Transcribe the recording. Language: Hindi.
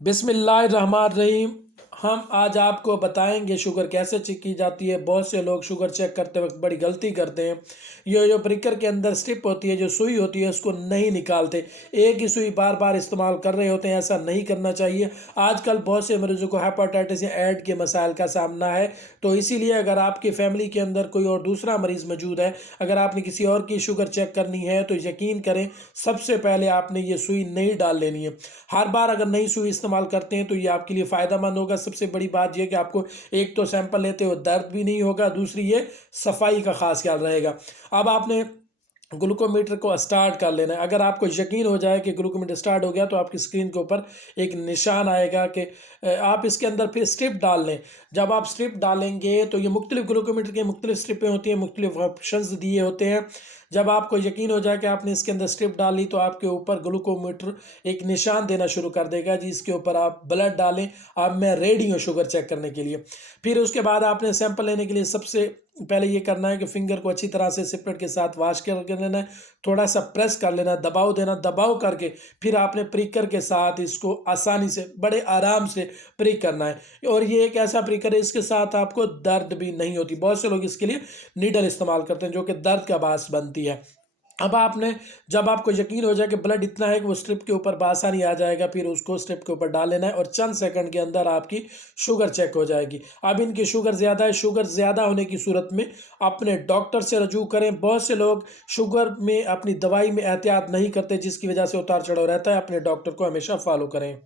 बिस्मिल्लाहिर्रहमानिर्रहीम। हम आज आपको बताएंगे शुगर कैसे चेक की जाती है। बहुत से लोग शुगर चेक करते वक्त बड़ी गलती करते हैं। ये जो ब्रेकर के अंदर स्ट्रिप होती है, जो सुई होती है, उसको नहीं निकालते। एक ही सुई बार बार इस्तेमाल कर रहे होते हैं। ऐसा नहीं करना चाहिए। आजकल बहुत से मरीजों को हेपाटाइटिस या एड के मसाइल का सामना है। तो इसीलिए अगर आपकी फैमिली के अंदर कोई और दूसरा मरीज़ मौजूद है, अगर आपने किसी और की शुगर चेक करनी है, तो यकीन करें सबसे पहले आपने ये सुई नहीं डाल लेनी है। हर बार अगर नई सुई इस्तेमाल करते हैं तो ये आपके लिए फ़ायदेमंद होगा। सबसे बड़ी बात यह कि आपको एक तो सैंपल लेते हो दर्द भी नहीं होगा, दूसरी ये सफाई का ख़ास ख्याल रहेगा। अब आपने ग्लूकोमीटर को स्टार्ट कर लेना है। अगर आपको यकीन हो जाए कि ग्लूकोमीटर स्टार्ट हो गया तो आपकी स्क्रीन के ऊपर एक निशान आएगा कि आप इसके अंदर फिर स्ट्रिप डाल लें। जब आप स्ट्रिप डालेंगे तो ये मुख्तलिफ ग्लूकोमीटर की मुख्तलिफ स्ट्रिपें होती हैं, मुख्तलिफ ऑप्शंस दिए होते हैं। जब आपको यकीन हो जाए कि आपने इसके अंदर स्ट्रिप डाली तो आपके ऊपर ग्लूकोमीटर एक निशान देना शुरू कर देगा जिसके ऊपर आप ब्लड डालें। अब मैं रेडी हूँ शुगर चेक करने के लिए। फिर उसके बाद आपने सैंपल लेने के लिए सबसे पहले ये करना है कि फिंगर को अच्छी तरह से सिपरेट के साथ वाश कर लेना है। थोड़ा सा प्रेस कर लेना, दबाव देना, दबाव करके फिर आपने प्रिकर के साथ इसको आसानी से बड़े आराम से प्रिक करना है। और ये एक ऐसा प्रिकर है इसके साथ आपको दर्द भी नहीं होती। बहुत से लोग इसके लिए नीडल इस्तेमाल करते हैं जो कि दर्द का बायस बनती है। अब आपने जब आपको यकीन हो जाए कि ब्लड इतना है कि वो स्ट्रिप के ऊपर बासानी आ जाएगा, फिर उसको स्ट्रिप के ऊपर डाल लेना है और चंद सेकंड के अंदर आपकी शुगर चेक हो जाएगी। अब इनकी शुगर ज़्यादा है, शुगर ज़्यादा होने की सूरत में अपने डॉक्टर से रजू करें। बहुत से लोग शुगर में अपनी दवाई में एहतियात नहीं करते जिसकी वजह से उतार चढ़ाव रहता है। अपने डॉक्टर को हमेशा फॉलो करें।